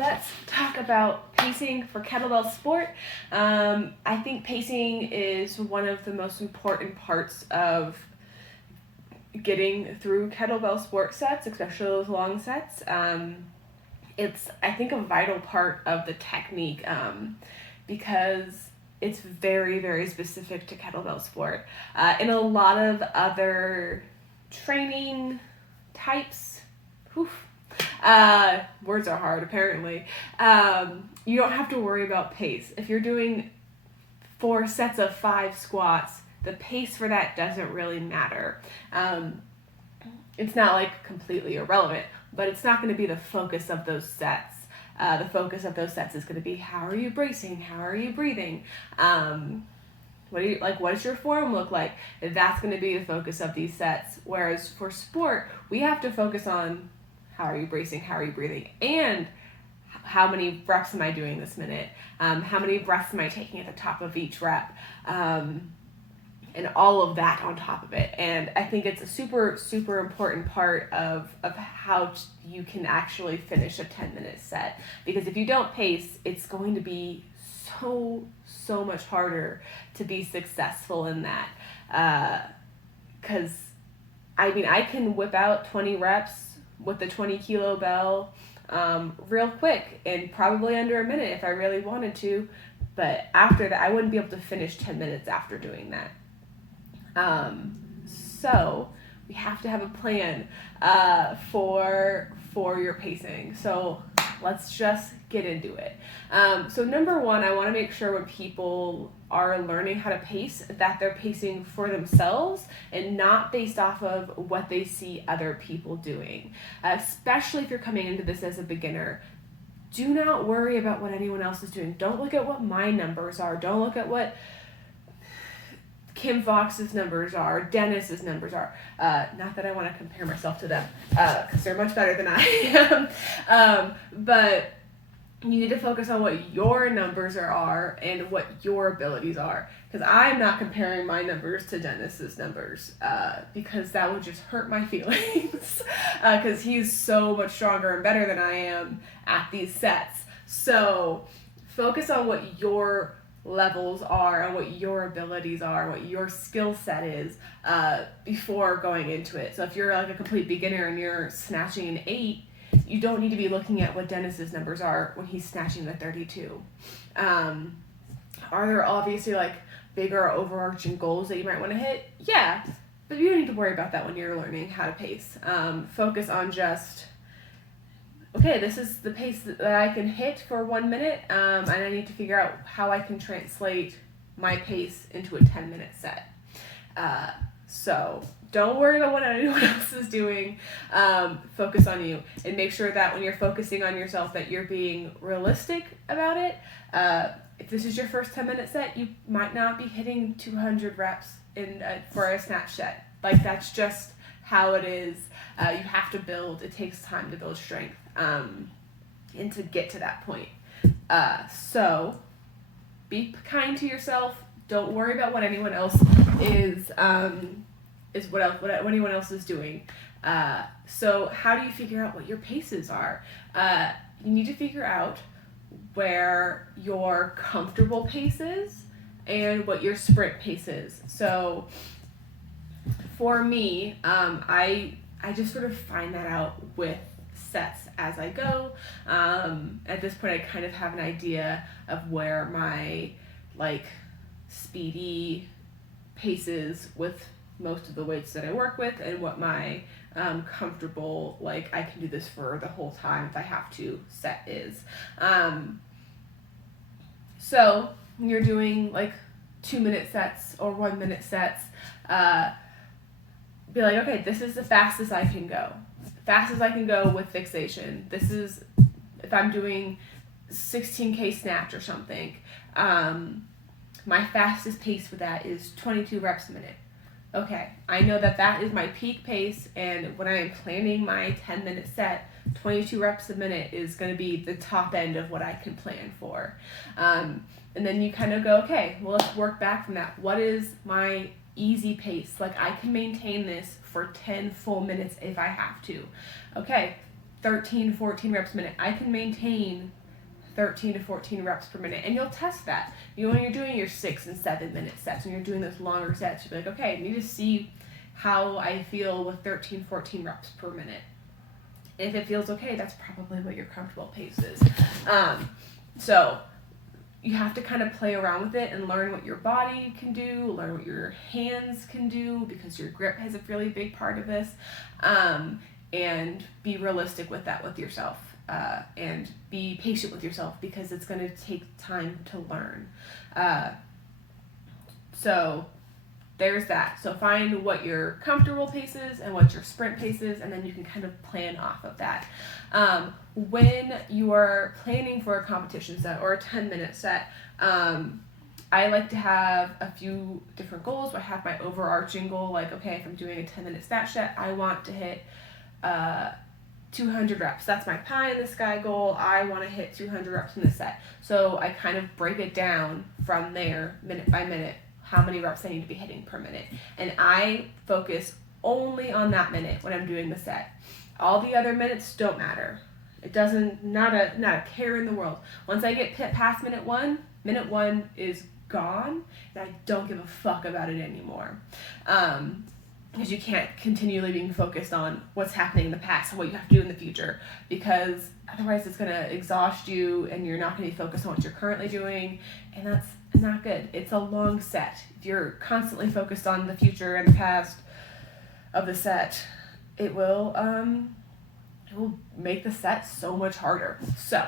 let's talk about pacing for kettlebell sport. I think pacing is one of the most important parts of getting through kettlebell sport sets, especially those long sets. It's, I think, a vital part of the technique because it's very, very specific to kettlebell sport. In a lot of other training types, words are hard apparently, you don't have to worry about pace. If you're doing 4 sets of 5 squats, the pace for that doesn't really matter. It's not like completely irrelevant, but it's not going to be the focus of those sets. The focus of those sets is going to be, how are you bracing? How are you breathing? What does your form look like? That's going to be the focus of these sets. Whereas for sport, we have to focus on how are you bracing, how are you breathing, and how many reps am I doing this minute? How many breaths am I taking at the top of each rep? And all of that on top of it. And I think it's a super, super important part of how you can actually finish a 10-minute set. Because if you don't pace, it's going to be so much harder to be successful in that. Because, I can whip out 20 reps with the 20 kilo bell real quick and probably under a minute if I really wanted to. But after that, I wouldn't be able to finish 10 minutes after doing that. So we have to have a plan for your pacing. So let's just get into it. So number one, I want to make sure when people are learning how to pace, that they're pacing for themselves and not based off of what they see other people doing. Especially if you're coming into this as a beginner. Do not worry about what anyone else is doing. Don't look at what my numbers are. Don't look at what Kim Fox's numbers are, Dennis's numbers are. Not that I want to compare myself to them, because they're much better than I am. But you need to focus on what your numbers are and what your abilities are. Because I'm not comparing my numbers to Dennis's numbers, because that would just hurt my feelings. Because he's so much stronger and better than I am at these sets. So focus on what your levels are and what your abilities are, what your skill set is before going into it. So if you're like a complete beginner and you're snatching an 8, you don't need to be looking at what Dennis's numbers are when he's snatching the 32. Are there obviously like bigger overarching goals that you might want to hit? Yeah, but you don't need to worry about that when you're learning how to pace. Focus on just, okay, this is the pace that I can hit for 1 minute, and I need to figure out how I can translate my pace into a 10-minute set. So don't worry about what anyone else is doing. Focus on you, and make sure that when you're focusing on yourself that you're being realistic about it. If this is your first 10-minute set, you might not be hitting 200 reps for a snatch set. Like, that's just how it is. You have to build. It takes time to build strength and to get to that point. So be kind to yourself. Don't worry about what anyone else is what anyone else is doing. So how do you figure out what your paces are? You need to figure out where your comfortable pace is and what your sprint pace is. So for me, I just sort of find that out with sets as I go. At this point, I kind of have an idea of where my speedy paces with most of the weights that I work with, and what my comfortable, I can do this for the whole time if I have to, set is. So when you're doing 2-minute sets or 1-minute sets, be like, okay, this is the fastest I can go. Fastest I can go with fixation. This is if I'm doing 16K snatch or something. My fastest pace for that is 22 reps a minute. Okay, I know that is my peak pace, and when I am planning my 10-minute set, 22 reps a minute is going to be the top end of what I can plan for. And then you kind of go, okay, well, let's work back from that. What is my easy pace? I can maintain this for 10 full minutes if I have to. Okay, 13, 14 reps a minute. I can maintain 13 to 14 reps per minute, and you'll test that. When you're doing your 6 and 7 minute sets, and you're doing those longer sets, you'll be like, okay, I need to see how I feel with 13, 14 reps per minute. If it feels okay, that's probably what your comfortable pace is. So you have to kind of play around with it and learn what your body can do, learn what your hands can do, because your grip has a really big part of this, and be realistic with that with yourself, and be patient with yourself, because it's going to take time to learn. So there's that. So find what your comfortable pace is and what your sprint pace is, and then you can kind of plan off of that. When you are planning for a competition set or a 10-minute set, I like to have a few different goals. I have my overarching goal, like, okay, if I'm doing a 10-minute snatch set, I want to hit 200 reps. That's my pie in the sky goal. I want to hit 200 reps in the set. So I kind of break it down from there, minute by minute, how many reps I need to be hitting per minute. And I focus only on that minute when I'm doing the set. All the other minutes don't matter. It doesn't, not a care in the world. Once I get past minute one is gone, and I don't give a fuck about it anymore. Because you can't continually being focused on what's happening in the past and what you have to do in the future, because otherwise it's going to exhaust you and you're not going to be focused on what you're currently doing, and that's not good. It's a long set. If you're constantly focused on the future and the past of the set, it will make the set so much harder. So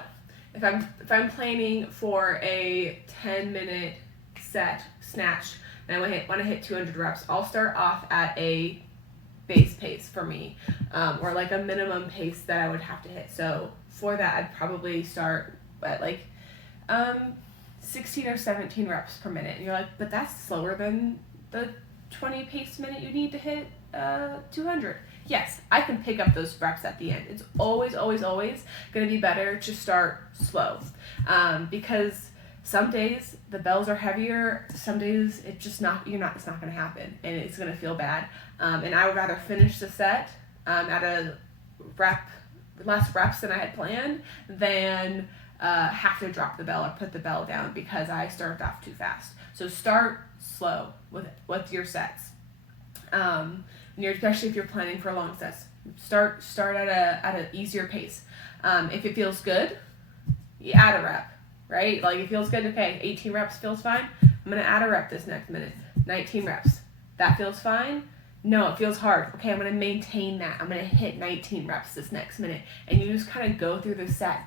if I'm planning for a 10-minute set snatch and I want to hit 200 reps, I'll start off at a base pace for me, or like a minimum pace that I would have to hit. So for that, I'd probably start at like 16 or 17 reps per minute. And you're like, but that's slower than the 20 pace minute you need to hit 200. Yes, I can pick up those reps at the end. It's always, always, always going to be better to start slow, because some days the bells are heavier. Some days it's not going to happen, and it's going to feel bad. And I would rather finish the set at a less reps than I had planned than have to drop the bell or put the bell down because I started off too fast. So start slow with your sets. Especially if you're planning for long sets, start at an easier pace. If it feels good, you add a rep, right? Like it feels good. Okay, 18 reps feels fine. I'm gonna add a rep this next minute. 19 reps. That feels fine. No, it feels hard. Okay, I'm gonna maintain that. I'm gonna hit 19 reps this next minute, and you just kind of go through the set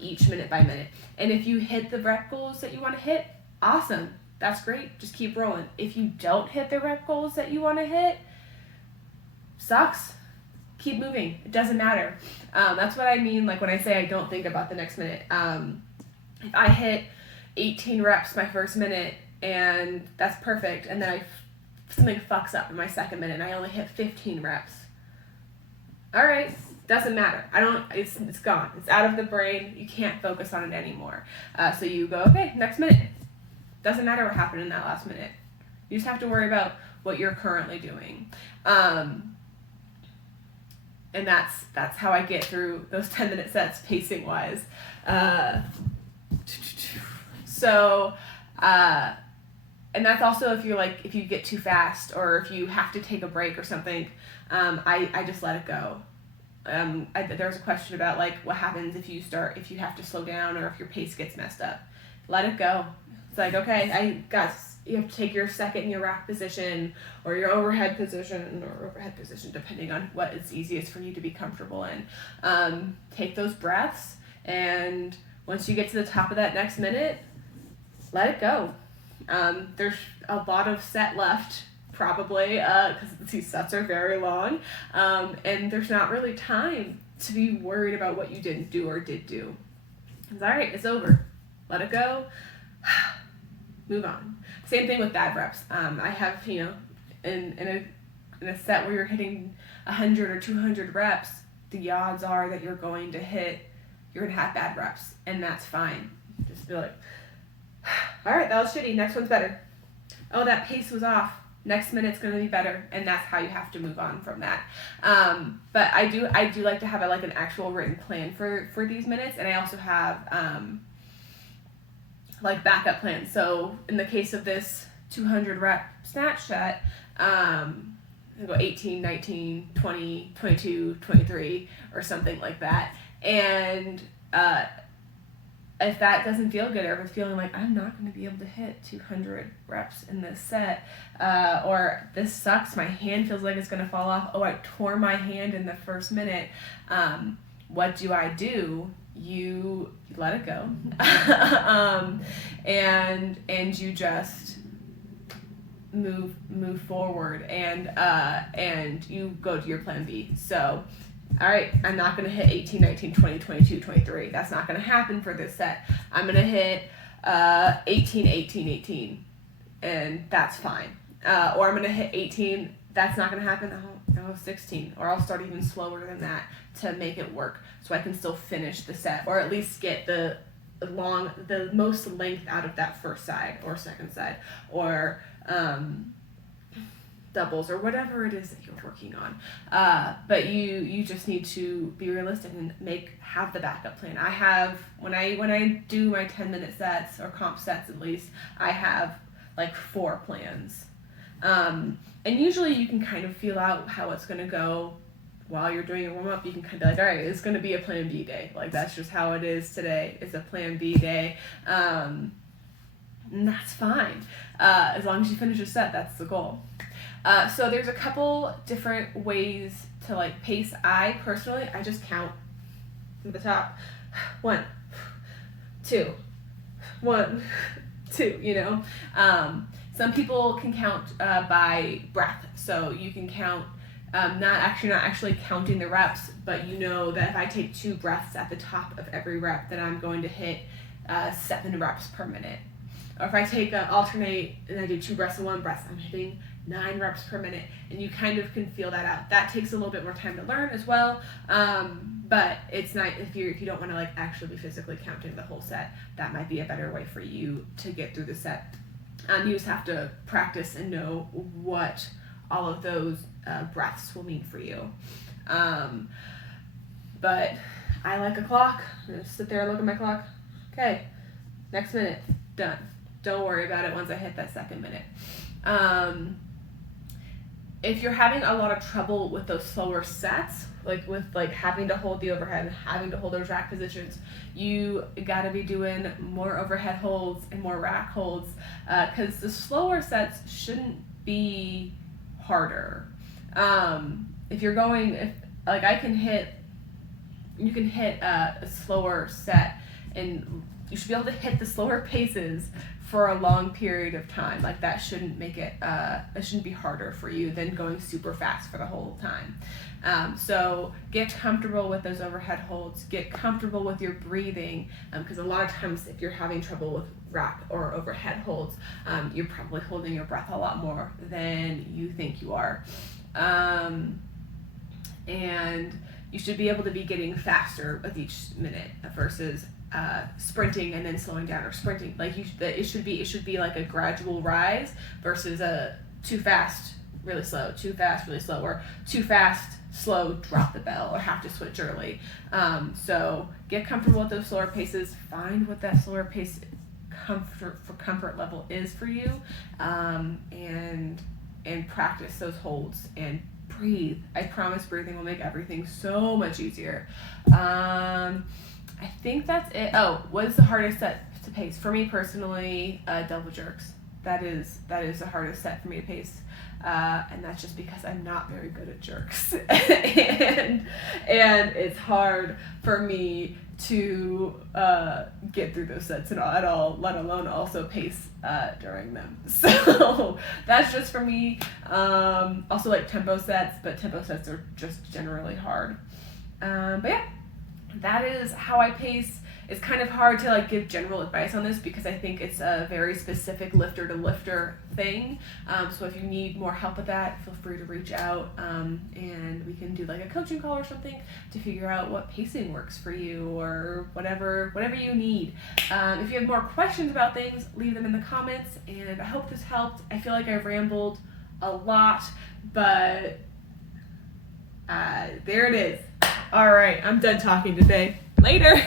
each minute by minute. And if you hit the rep goals that you want to hit, awesome. That's great. Just keep rolling. If you don't hit the rep goals that you want to hit, sucks. Keep moving. It doesn't matter. That's what I mean, like when I say I don't think about the next minute. If I hit 18 reps my first minute and that's perfect, and then something fucks up in my second minute and I only hit 15 reps, all right, doesn't matter. It's gone. It's out of the brain. You can't focus on it anymore. So you go, okay, next minute. Doesn't matter what happened in that last minute. You just have to worry about what you're currently doing. And that's how I get through those 10-minute sets pacing wise. And that's also if you get too fast or if you have to take a break or something, I just let it go. There was a question about like what happens if you have to slow down or if your pace gets messed up. Let it go. It's like, okay, you have to take your second in your rack position or your overhead position depending on what is easiest for you to be comfortable in. Take those breaths, and once you get to the top of that next minute, let it go. There's a lot of set left, probably, because these sets are very long, and there's not really time to be worried about what you didn't do or did do. It's all right, it's over. Let it go. Move on. Same thing with bad reps. I have, in a set where you're hitting 100 or 200 reps, the odds are that you're going to have bad reps, and that's fine. Just be like, all right, that was shitty. Next one's better. Oh, that pace was off. Next minute's going to be better, and that's how you have to move on from that. But I do like to have an actual written plan for these minutes, and I also have like backup plans. So in the case of this 200 rep snatch set, I go 18, 19, 20, 22, 23, or something like that. And if that doesn't feel good, or if it's feeling like I'm not going to be able to hit 200 reps in this set, or this sucks, my hand feels like it's going to fall off, oh, I tore my hand in the first minute, what do? You let it go. And you just move forward, and you go to your plan B. So, all right, I'm not going to hit 18, 19, 20, 22, 23. That's not going to happen for this set. I'm going to hit 18, 18, 18, and that's fine. Or I'm going to hit 18. That's not going to happen. Oh, 16. Or I'll start even slower than that to make it work, so I can still finish the set, or at least get the most length out of that first side or second side, or doubles, or whatever it is that you're working on. But you just need to be realistic and have the backup plan. I have, when I do my 10-minute sets, or comp sets at least, I have like 4 plans. And usually you can kind of feel out how it's going to go while you're doing your warm-up. You can kind of be like, all right, it's going to be a plan B day. Like, that's just how it is today. It's a plan B day. And that's fine. As long as you finish a set, that's the goal. So there's a couple different ways to like pace. I just count at the top. 1, 2, 1, 2, you know. Some people can count by breath. So you can count, not actually counting the reps, but you know that if I take 2 breaths at the top of every rep, then I'm going to hit 7 reps per minute. Or if I take alternate and I do 2 breaths and 1 breath, I'm hitting 9 reps per minute, and you kind of can feel that out. That takes a little bit more time to learn as well, but it's not, if you don't want to like actually be physically counting the whole set, that might be a better way for you to get through the set. You just have to practice and know what all of those breaths will mean for you. But I like a clock. I'm gonna sit there and look at my clock. Okay, next minute, done. Don't worry about it once I hit that second minute. If you're having a lot of trouble with those slower sets, like with like having to hold the overhead and having to hold those rack positions, you gotta be doing more overhead holds and more rack holds, because the slower sets shouldn't be harder. If you can hit a slower set, and you should be able to hit the slower paces for a long period of time. Like, that shouldn't make it, it shouldn't be harder for you than going super fast for the whole time. So get comfortable with those overhead holds, get comfortable with your breathing, because a lot of times if you're having trouble with rack or overhead holds, you're probably holding your breath a lot more than you think you are. And you should be able to be getting faster with each minute versus sprinting and then slowing down, or sprinting. Like, it should be like a gradual rise versus a too fast, really slow, too fast, really slow, or too fast, slow, drop the bell, or have to switch early. So get comfortable with those slower paces. Find what that slower pace comfort level is for you, and practice those holds and breathe. I promise breathing will make everything so much easier. I think that's it. Oh, what is the hardest set to pace? For me personally, double jerks. That is the hardest set for me to pace. And that's just because I'm not very good at jerks. and it's hard for me to get through those sets at all, let alone also pace during them. So that's just for me. Also like tempo sets, but tempo sets are just generally hard. But yeah, that is how I pace. It's kind of hard to like give general advice on this because I think it's a very specific lifter to lifter thing. So if you need more help with that, feel free to reach out, and we can do like a coaching call or something to figure out what pacing works for you, or whatever you need. If you have more questions about things, leave them in the comments, and I hope this helped. I feel like I rambled a lot, but there it is. All right, I'm done talking today. Later.